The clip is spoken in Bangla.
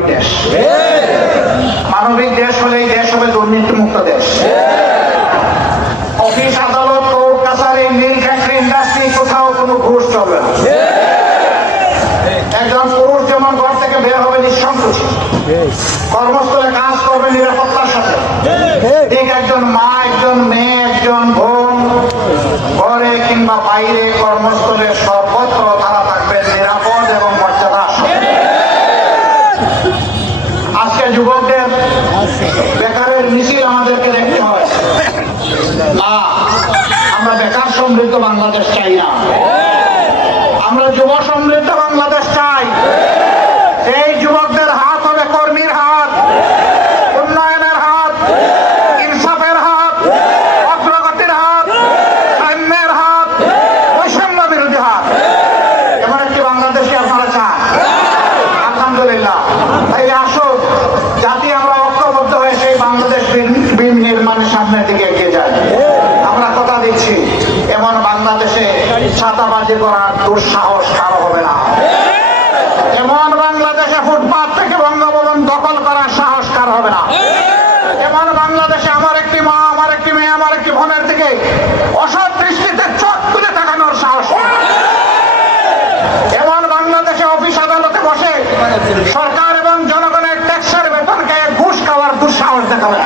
মানবিক দেশ। মানবিক দেশ হলে এই দেশ হবে দুর্নীতিমুক্ত দেশ। অফিস, আদালত, কোর্ট, কাছারি, মিল ফ্যাক্টরি, ইন্ডাস্ট্রি, কোথাও কোনো ঘুষ চলবে না। একজন পুরুষ যেমন ঘর থেকে বের হবে নিঃসংকোচে কর্মস্থলে কাজ করবে নিরাপত্তার সাথে। ঠিক একজন মা, একজন মেয়ে, একজন বোন ঘরে কিংবা বাইরে কর্মস্থলে সর্বত্র যুবকদের বেকারের মিছিল আমাদেরকে দেখতে হয়। না, আমরা বেকার সমৃদ্ধ বাংলাদেশ চাই না। আমরা যুব সমৃদ্ধ বাংলাদেশ থেকে যায়। আমরা কথা দিচ্ছি, এমন বাংলাদেশে ছাতাবাজি করার দুঃসাহস কারও হবে না। এমন বাংলাদেশে ফুটপাথ থেকে বঙ্গভবন দখল করার সাহস কার হবে না। এমন বাংলাদেশে আমার একটি মা, আমার একটি মেয়ে, আমার একটি বোনের দিকে অসৎ দৃষ্টিতে চোখ তুলে তাকানোর সাহস এমন বাংলাদেশে অফিস আদালতে বসে সরকার এবং জনগণের ট্যাক্সের বেতনকে ঘুষ খাওয়ার দুঃসাহস দেখাবে